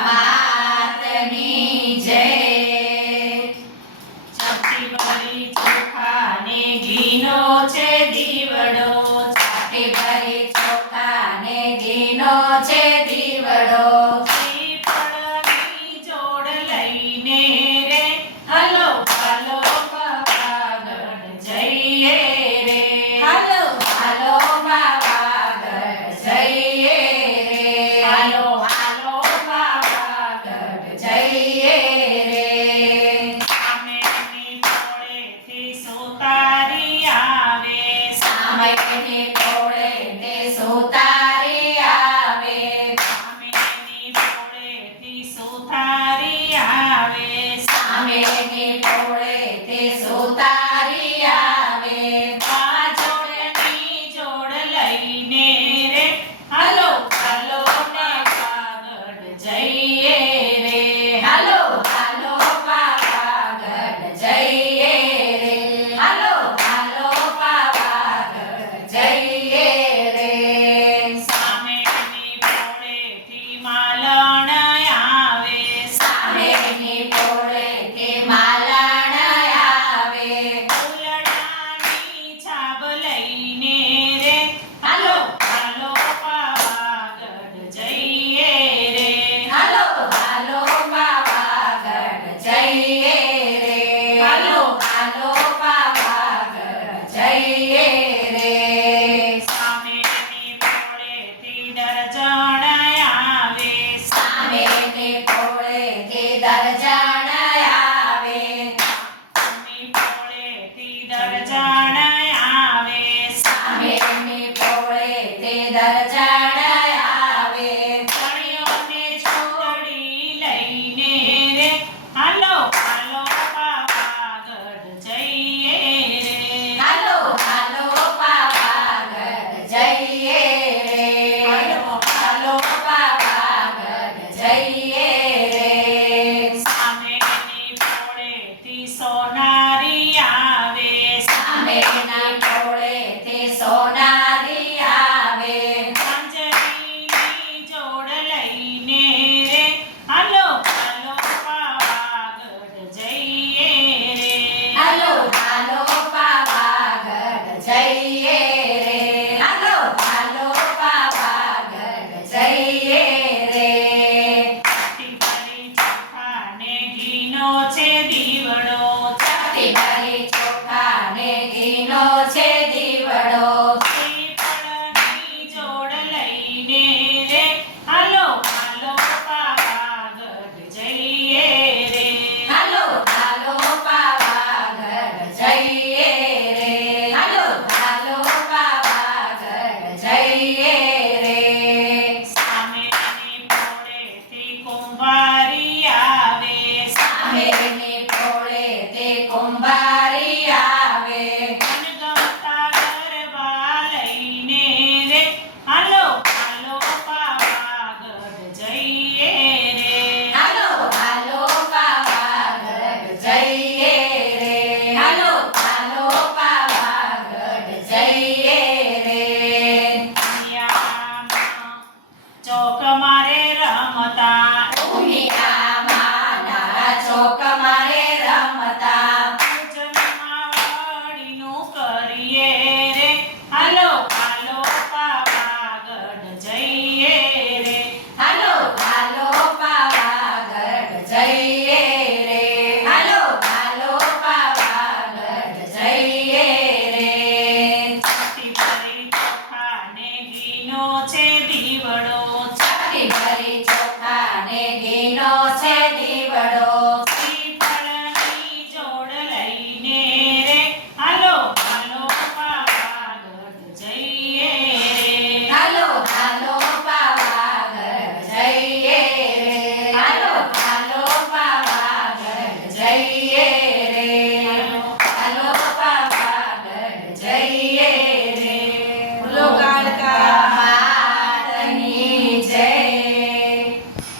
માતની જય ચપટી ભરી ચોખા ઘીનો છે દીવડો ચપટી ભરી ચોખા ને ઘીનો છે ચોક મારે રમતા.